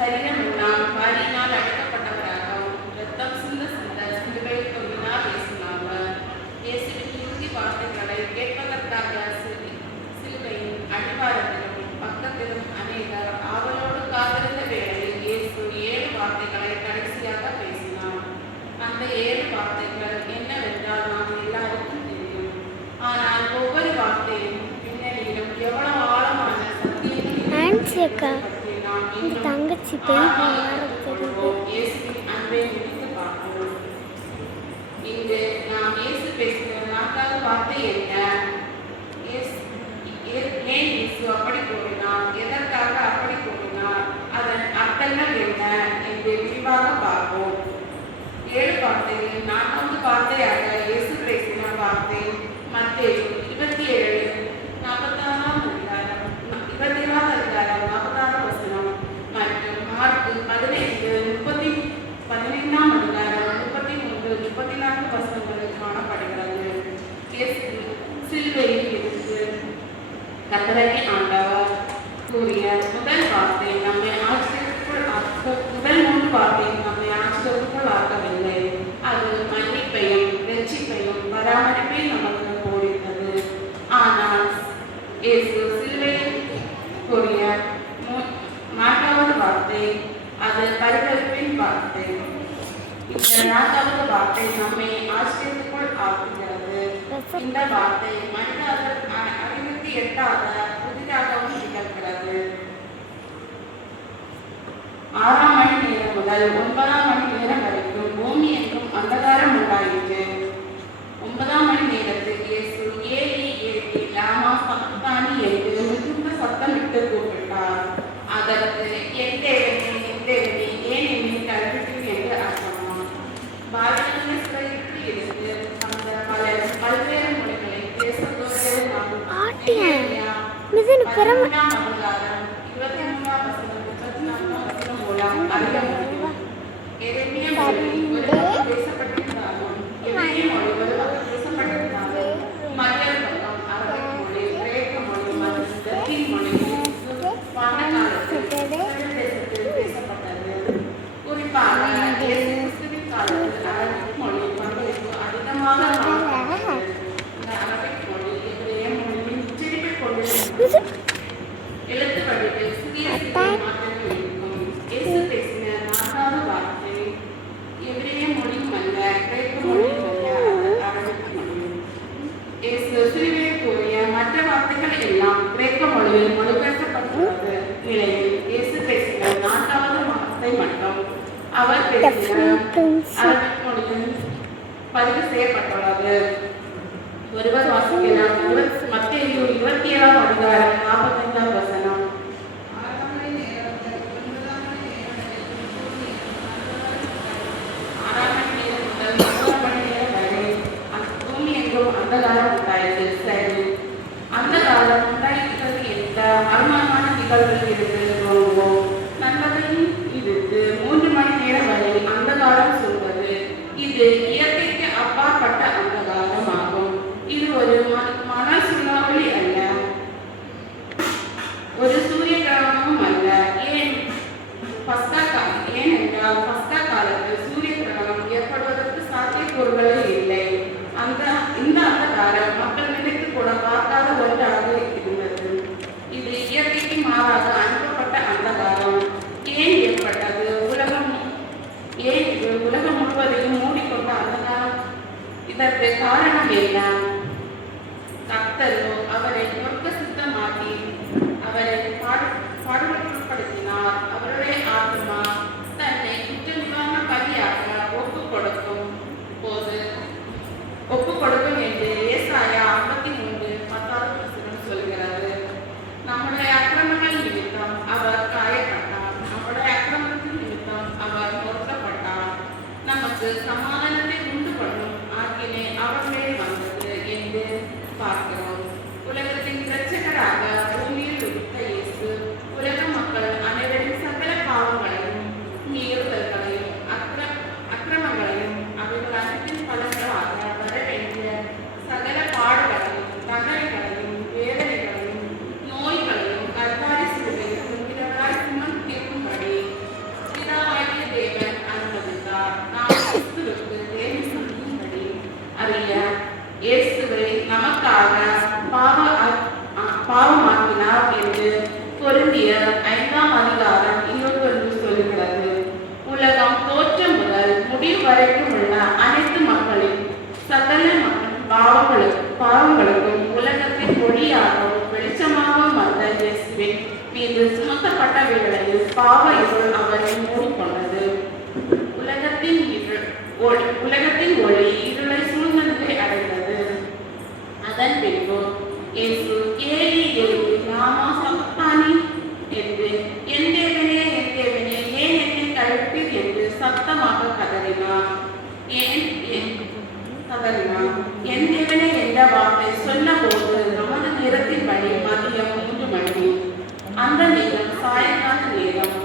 சரீரமெல்லாம் வாரியினால் அடைக்கப்பட்டவராகவும் இரத்தம் சிந்த சிந்த சிலுவையில் தொங்கினார் பேசினார். இயேசுவின் இறுதி வார்த்தைகளை கேட்பதற்காக சிலுவையின் அடிவாரத்திலும் பக்கத்திலும் அநேகர் ஆவலோடு காத்திருந்த வேளையில் இயேசு 7 வார்த்தைகளை கடைசியாக பேசினார். அந்த 7 வார்த்தைகள் என்னவென்றால் நாம் எல்லாருக்கும் தெரியும். ஆனால் ஒவ்வொரு வார்த்தையும் பின்னணியிலும் எவ்வளவு ஆழமான சத்தியங்கள் தங்கச்சி அன்பை நினைத்து பார்ப்போம். இங்கு நாம் இயேசு பேசுகிற 4வது வார்த்தை என்ன? ஏன் இயேசு அப்படி கூறினார்? எதற்காக அப்படி கூறினார்? அதன் அர்த்தங்கள் என்ன என்று விரிவாக பார்ப்போம். 7 வார்த்தைகளில் 4வது வார்த்தையாக இயேசு பேசின வார்த்தை மத்தேயு 27:46 வசனம் மற்றும் மார்க்கு 15:33 வசனங்களில் காணப்படுகிறது. சிலுவையில் இருந்து கர்த்தராகிய ஆண்டவர் கூறிய முதல் வார்த்தை நம்மை ஆச்சரியத்துக்குள் முதல் 3 வார்த்தையும் நம்மை ஆச்சரியத்துக்குள் ஆக்கவில்லை. அது மன்னிப்பையும் ரட்சிப்பையும் பராமரிப்பையும் நமக்கு போதித்தது. ஆனால் இயேசு சிலுவையில் கூறிய 4வது வார்த்தை அது பரிதவிப்பின் வார்த்தை. இந்த 4வது வார்த்தை நம்மை ஆச்சரியத்துக்குள் ஆக்குகிறது. இந்த வார்த்தை மனிதர்கள் அறிவுக்கு எட்டாத புதிதாகவும் நிகழ்கிறது. 6ஆம் மணி நேரம் முதல் 9ஆம் மணி நேரம் வரைக்கும் பூமி எங்கும் அந்தகாரம் உண்டாயிற்று. 9ஆம் மணி நேரத்தில் இயேசு ஏலி ஏலி லாமா சப்தானி என்று மிகுந்த சத்தமிட்டு கூப்பிட்டார். அதற்கு என் தேவனே ஏன் என்னை கைவிட்டீர் என்று அர்த்தமாம். பாபிலோனிய சிறையில் இருந்து அந்த பல்வேறு மொழிகளை பேசத்தோடு 13ஆம் அதிகாரம் 23ஆம் வசனம் 34ஆம் வசனம் மூலம் அறிய முடியும். எரேமிய மொழி ஒரு பக்கம் பேசப்பட்டிருந்தாலும் எபிரேய மொழி ஒரு பக்கம் பேசப்பட்டிருந்தாலும் மற்றொரு பக்கம் அரபிக் மொழி, கிரேக்க மொழி மற்றும் லத்தீன் மொழி பழங்காலத்தில் தேசத்தில் பேசப்பட்டது. குறிப்பாக கிறிஸ்துவின் காலத்தில் அரபிக் மொழி பங்களிப்பு அதிகமாக காணப்பட்டது. இந்த அரபிக் மொழி எபிரேய மொழியின் உச்சரிப்பை கொண்டிருந்தது. எழுத்து வடிவில் சிறிய மாற்றங்கள் இருக்கும். இயேசு பேசின 4வது வார்த்தை எபிரேய மொழியும் அல்ல, கிரேக்க மொழியும் அல்ல, அரபிக் மொழி. இயேசு சிலுவையில் கூறிய மற்ற வார்த்தைகள் எல்லாம் கிரேக்க மொழியில் மொழிபெயர்க்கப்பட்டுள்ளது நிலையில் இயேசு பேசின 4வது வார்த்தை மட்டும் அவர் பேசின அரபிக் மொழியில் பதிவு செய்யப்பட்டுள்ளது. ஒருவர் வாசிக்கலாம். மத்தேயு 27ஆம் அதிகாரம் 45ஆம் வசனம். 6ஆம் மணி நேரம் முதல் 9ஆம் மணி நேரம் வரை பூமி எங்கும் அந்தகாரம் உண்டாயிற்று. சரி, அந்த காலம் உண்டாயிருக்கிறது என்ற மர்மமான நிகழ்வுகள் இருந்து நோங்குவோம். நண்பர்களின் இருந்து 3 மணி நேரம் வரை அந்த காலம் சொல்வது இது இயற்கைக்கு அப்பாற்பட்ட அந்த காலம் ஆகும். இது ஒரு மன சூறாவளி அல்ல, ஒரு சூரிய கிரகணமும் அல்ல. ஏனென்றால் பஸ்கா காலத்தில் சூரிய கிரகணம் ஏற்படுவதற்கு சாத்தியக்கூறுகளே இல்லை. இந்த அந்தகாரம் மக்கள் நினைத்து கூட பார்க்காத ஒன்றாக இருந்தது. இது இயற்கைக்கு மாறாக அனுப்பப்பட்ட அந்தகாரம். ஏன் ஏற்பட்டது? உலகம் முழுவதையும் மூடிக்கொண்ட அந்தகாரம். இதற்கு காரணம் என்ன? கர்த்தரோ அவரை சொர்க்க சித்தமாக்கி அவரை பாடுபடுத்தினார். அவருடைய ஆத்மா தன்னை குற்ற நிவாரண பலியாக ஒப்புக் கொடுக்கும் என்று ஏசாயா 53:10 வசனம் சொல்கிறது. நம்முடைய அக்கிரமங்கள் நிமித்தம் அவர் காயப்பட்டார், நம்முடைய அக்கிரமத்தின் நிமித்தம் அவர் நொறுக்கப்பட்டார். நமக்கு சமாதானத்தை உண்டு பண்ணும் ஆக்கினை அவர் மேல் வந்தது என்று பார்க்கிறோம். உலகத்தின் இரட்சகராக பூமியில் உதித்த இயேசு உலக மக்கள் அனைவரின் சகல பாவங்களையும் மீறுதல்களையும் அக்கிரமங்களையும் அவர்கள் அனைத்தின் பலன்களாக வர வேண்டிய சகல பாடுகளையும் தண்டனைகளையும் வேதனைகளையும் நோய்களையும் கர்வாரி சிலுவையில் சுமந்து தீர்க்கும்படி வேளையில் பாவ இருள் அவரை மூடிக்கொண்டது. உலகத்தின் ஒளி இருளை சூழ்ந்த நிலை அடைந்தது. அதன் பின்பு இயேசு ஏலி ஏலி லாமா சப்தானி என்று என் தேவனே ஏன் என்னை கைவிட்டீர் என்று சத்தமாக கதறினார். என் தேவனே என்ற வார்த்தை சொன்னபோது நமது நேரத்தின்படி மதியம் 3 மணி. அந்த நேரம் சாயங்கால நேரம்,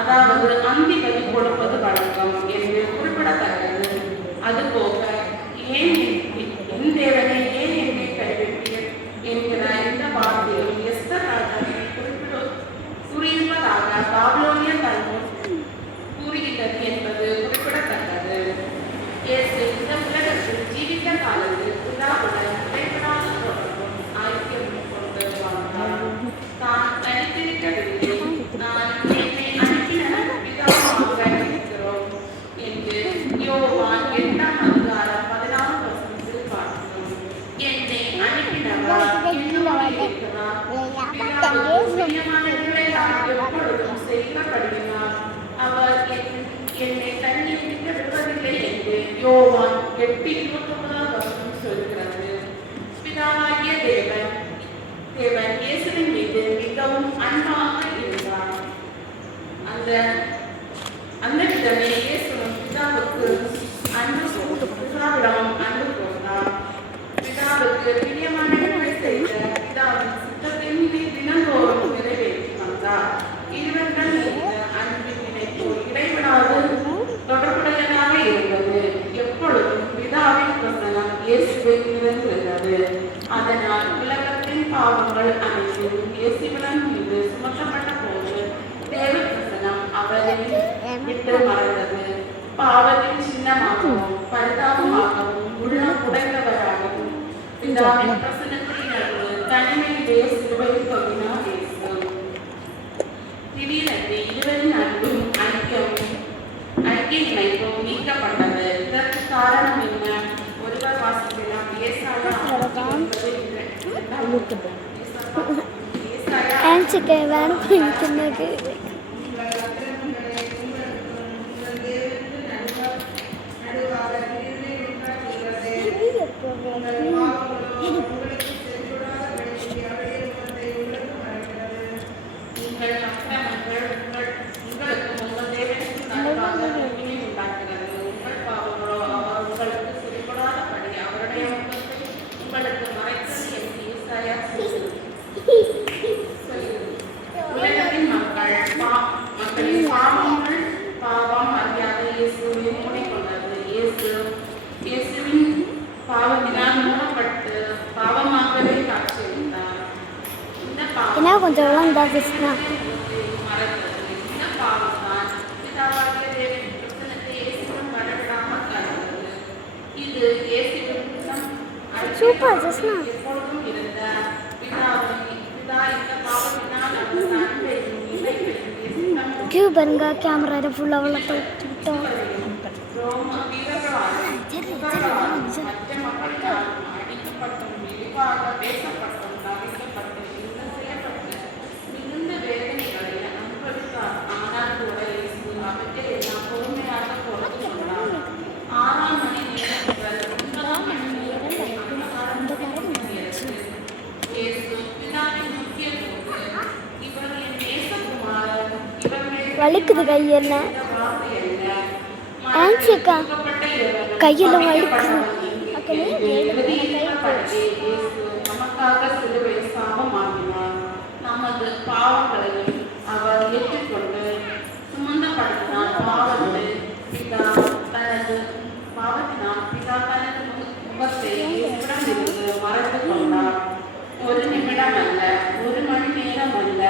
அதாவது அந்தி பலி கொடுப்பது வழக்கம் என்று குறிப்பிடத்தக்கது. அதுபோக ஏன் என் தேவனை ஏன் என்னை கைவிட்டீர் என்கிற இந்த வார்த்தையும் எஸ்தர் ராஜாவை கூறியிருப்பதாக பாபிலோனிய தல்முத் கூறுகிறது என்பது குறிப்பிடத்தக்கது. இயேசு இந்த உலகத்தில் ஜீவித்த காலத்தில் பிதாவுடன் இடைவிடாத தொடர்பும் ஐக்கியமும் கொண்டு வாழ்ந்தார். தான் தனித்திருக்கவில்லை, நான் என்னை அனுப்பின பிதாவாக இருக்கிறோம் என்று யோவான் 8:16 பார்க்கிறோம். என்னை அனுப்பினவர் என்னோடு இருக்கிறார். பிதாவுக்கு பிரியமானவர்களை நான் எப்பொழுதும் செய்யப்படுகிறார். அவர் என்னை தண்ணீர் விட்டு விடுவதில்லை என்று யோவான் 8:29 சொல்கிறது. பிதாவாகிய தேவன் இயேசுவின் மீது மிகவும் அன்பாக இருந்தார். அந்த விதமே இயேசுவும் பிதாவிடம் அன்பு கொண்டார். பிதாவுக்கு பிரியமானவர்களை செய்த பிதாவின் சித்தத்தின் தினந்தோறும் நிறைவேற்றி வந்தார். இருவர்கள் இந்த அன்பின் இணைப்பு இடைவிடாது தொடர்புடையதாக இருந்தது. எப்பொழுதும் பிதாவின் பிரசனம் இயேசுவில் நிறைந்திருந்தது. அதனால் உலகத்தின் பாவங்கள் அனைத்தும் இயேசுவின் மீது சுமத்தப்பட்ட போது தேவ பிரசனம் அவரை விட்டு மறைந்தது. பாவத்தின் சின்னமாகவும் பரிதாபமாகவும் உள்ளம் உடைந்தவராகவும் பிதாவின் பிரசனத்தை நடுவு தனிமையிலே சிலுவையில் தொங்கினார் இயேசு. திடீரென்று இருவரின் அன்பும் ஐக்கிய இணைப்பும் நீக்கப்பட்டது. இதற்கு காரணம் என்ன? ஒருவர் வாசிக்கலாம். உலகத்தின் மக்களின் பாவம் அறியாத இயேசுவை மூடிக்கொண்டது. இயேசுவின் பாவத்தினால் மூடப்பட்டு பாவமாகவே காட்சியளித்தார். இந்த பாவம் கொஞ்சம் மறைத்தது. இந்த பாவம்தான் பிதாவாகிய தேவனின் பிரசன்னத்தை இயேசுவின் வரவிடாமல் தடுத்தது. இது இயேசுவின் எப்பொழுதும் இருந்த कैमरा फुल வலிக்குது கையில ஆன்சிக்கா கையில வலிக்குது நமக்காக சிலுவை சாபமாகினார். நமது பாவங்களையும் அவர் ஏற்றுக்கொண்டு சுமந்தப்படுத்தினார். பாவத்தினால் முகத்தை இயேசுவிடமிருந்து மறைத்து கொண்டார். ஒரு நிமிடம் அல்ல, ஒரு மணி நேரம் அல்ல,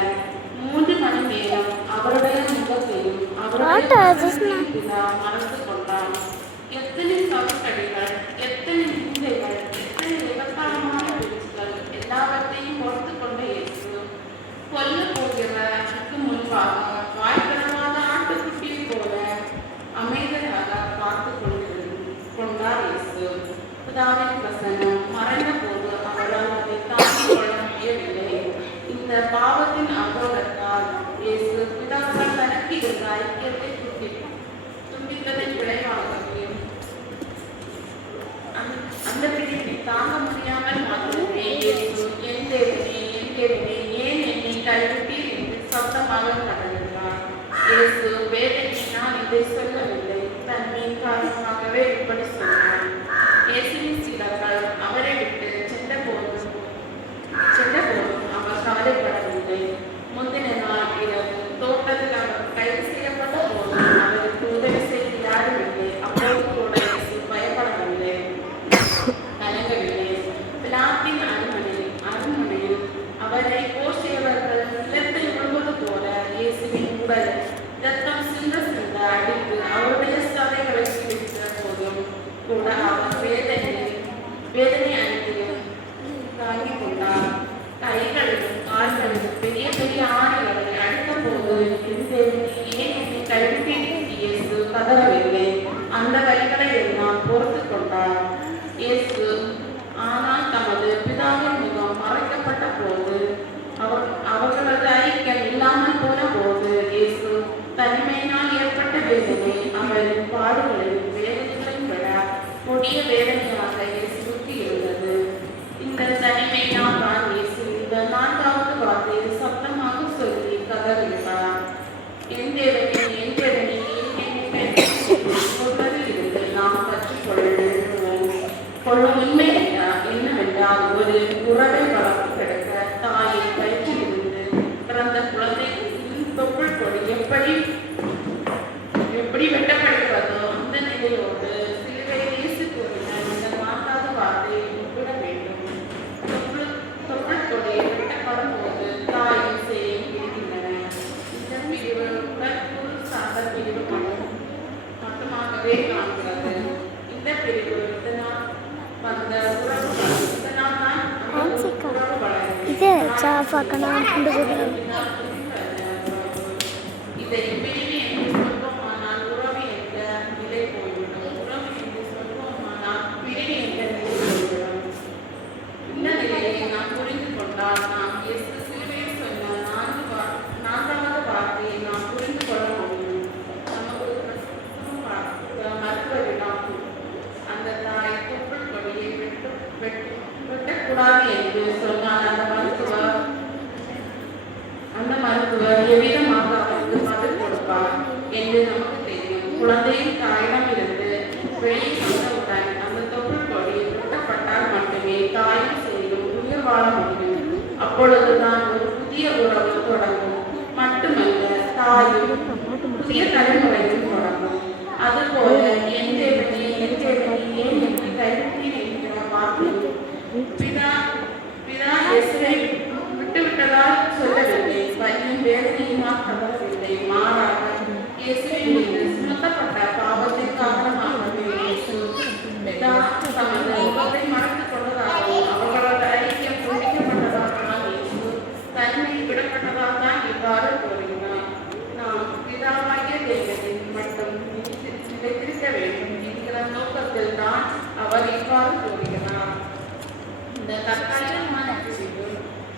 3 மணி நேரம் அவருடைய முகத்தையும் மறந்து கொண்டார். எத்தனை சவுக்கடிகள், எத்தனை நிந்தைகள், எத்தனை விபத்தாரமான பேச்சுகள் எல்லாவற்றையும் பொறுத்து கொண்ட இயேசு கொல்ல போகிறவருக்கு முன்பாக வாய்ப்பிடமாத ஆட்டுக்குட்டியை போல அமைதியாக பார்த்து கொண்டார் இயேசு. பிதாவின் பிரசன்னம் மறைந்த போது அவரால் அதை தாங்கிக் கொள்ள முடியவில்லை. இந்த பாவத்தின் அகோரத்தால் இயேசு ஐக்கியத்தை துண்டித்ததன் விளைவாகவும் அந்த பிரிவை தாங்க முடியாமல் மாத்திரமே இயேசு என் தேவனே ஏன் என்னை கைவிட்டீர் என்று சத்தமாக கதறினார். இயேசு வேதனையினால் இதை சொல்லவில்லை, தன்மையின் காரணமாகவே இப்படி சொன்னார். இயேசுவின் சீடர்கள் அவரை விட்டு சென்றபோதும் அவர் கவலைப்படவில்லை. முந்தின நாள் இரவு தோட்டத்தில் அவர் கைது செய்யப்பட்ட போது அவருக்கு உதவி செய்து யாருமில்லை. அப்போது கூட இயேசு பயப்படவில்லை, கலங்கவில்லை. பிலாத்தின் அரண்மனையில் அவரை போற்றியவர்கள் நிலத்தில் விழுவது போல இயேசுவின் உடல் இரத்தம் சிந்த அடித்து அவருடைய சதைகளை பிடித்த போதும் கூட அவர் வேதனை அனைத்தையும் தாங்கிக் கொண்டார். கைகளிலும் கால்களிலும் பெரிய பெரிய ஆணிகளை அடித்த போது ஏன் என்னை கைவிட்டீர் என்று இயேசு கதறவில்லை. அந்த வழிகளை எல்லாம் பொறுத்து கொண்டார். இயேசு ஆனால் தமது பிதாவின் முகம் மறைக்கப்பட்ட போது அவர்களது ஐக்கியம் இல்லாமல் போன போது இயேசு தனிமையினால் ஏற்பட்ட வேதனை அவரின் பாடுகளையும் வேதனைகளையும் விட கொடிய வேதனையாக இயேசுவுக்கு இருந்தது. இந்த தனிமையினால் தான் இயேசு இந்த 4வது வார்த்தையை சத்தமாக சொல்லி கதறினார். என் தேவனே சொல்வதிலிருந்து நாம் கற்றுக்கொள்ளும் உண்மை என்னவென்றால் ஒரு உறவை வளர்த்து கிடக்க தாயின் வயிற்றிலிருந்து பிறந்த குழந்தைகளின் தொப்புள் கொடி எப்படி வெட்டப்படுகிறதோ அந்த நிலையோடு சிலுவையில் இயேசு கூறின இந்த 4வது வார்த்தையை ஒப்பிட வேண்டும். தொப்புள் கொடி வெட்டப்படும் போது தாயும் சேயும் இருக்கின்றன. இந்த பிரிவு உடற்கூறு சார்ந்த பிரிவு மட்டுமாகவே காண்கிறது. இந்த பிரிவு இதனால் வந்த உறவுகள் இதனால் தான் உறவு வளரும். இதை பிரிவு என்று சொல்வோமானால் உறவு என்ற நிலை போய்விடும். உறவு என்று சொல்வோமானால் பிரிவு என்ற நிலை போய்விடும். இந்த நிலையை நாம் புரிந்து கொண்டால் நாம் இயேசு சிலுவையில் சொன்ன 4வது வார்த்தையை நாம் புரிந்து கொள்ள முடியும். நமக்கு மருத்துவரிடம் அந்த தாய் தொப்புள் கொடியை வெட்டக்கூடாது என்று சொன்னால் அந்த மருத்துவர் எவ்விதமாக அவருக்கு பதில் கொடுப்பார் என்று நமக்கு தெரியும். குழந்தையின் தாயிடம் இருந்து வெளியே வந்தவுடன் அந்த தொப்புள் கொடி வெட்டப்பட்டால் மட்டுமே தாயும் சேரும் உயிர் வாழ முடியும். அப்பொழுதுதான் ஒரு புதிய உறவு தொடங்கும். மட்டுமல்ல, தாயும் புதிய தலைமுறையும் தொடங்கும். அதுபோல என் தேவனே ஏன் என்னை கைவிட்டீர் என்கிற வார்த்தை பிதா இயேசுவை விட்டுவிட்டதால் சொல்லவில்லை, பையன் வேதனையினால் கதறவில்லை. மாறாக இயேசுவின் மீது சுமத்தப்பட்ட பாவத்தின் காரணமாகவே இயேசு பிதா தமது முகத்தை மறைத்துக் கொண்டதாகவும் அவர்களது ஐக்கியம் துண்டிக்கப்பட்டதால் இயேசு தனிமையில் விடப்பட்டதால் தான் இவ்வாறு கூறுகிறார். நாம் பிதாவாகிய தேவனில் மட்டும் நிலைத்திருக்க வேண்டும் என்கிற நோக்கத்தில் தான் அவர் இவ்வாறு கூறுகிறார். இந்த தற்காலிகமான பிரிவு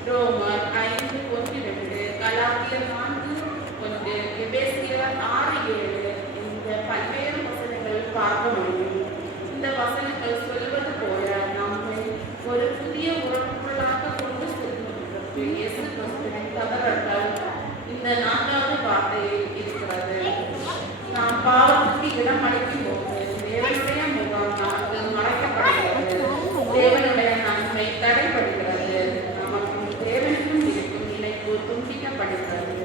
ரோமர் 5:1-2, கலாத்தியர் 4:1, எபேசியர் 6:7 இந்த பல்வேறு வசனங்கள் பார்க்க முடியும். இந்த வசனங்கள் சொல்வது போல நம்மை ஒரு புதிய உறவுக்குள்ளாக கொண்டு செல்வதற்கு இயேசு கிறிஸ்துவின் கதறல் இந்த 4வது வார்த்தையில் இருக்கிறது. நாம் பாவத்துக்கு இடம் அளிக்கும் போது தேவனுடைய முகம் நமக்கு மறைக்கப்படுகிறது. தேவனுடைய நன்மை தடைபடுகிறது. நமக்கும் தேவனுக்கும் இருக்கும் இணைப்பு துண்டிக்கப்படுகிறது.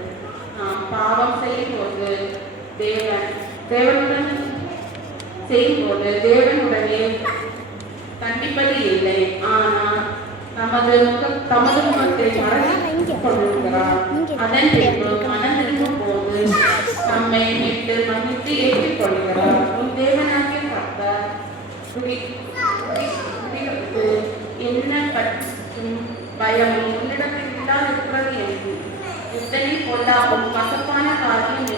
நாம் பாவம் செய்யும்போது தேவனுடனே தண்டிப்பது இல்லை, ஆனால் தமது முகத்தை மறைத்துக் கொள்கிறார். அதன் பின்பு மனம் திரும்பும் போது நம்மை மீட்டு மன்னித்து ஏற்றுக் கொள்கிறார். உன் தேவனாகிய கர்த்தர் என்ன பற்றும் பயம் உன்னிடத்தில் இல்லாதிருக்கிறது என்று இத்தனை பொல்லாவும் கசப்பான காரியம்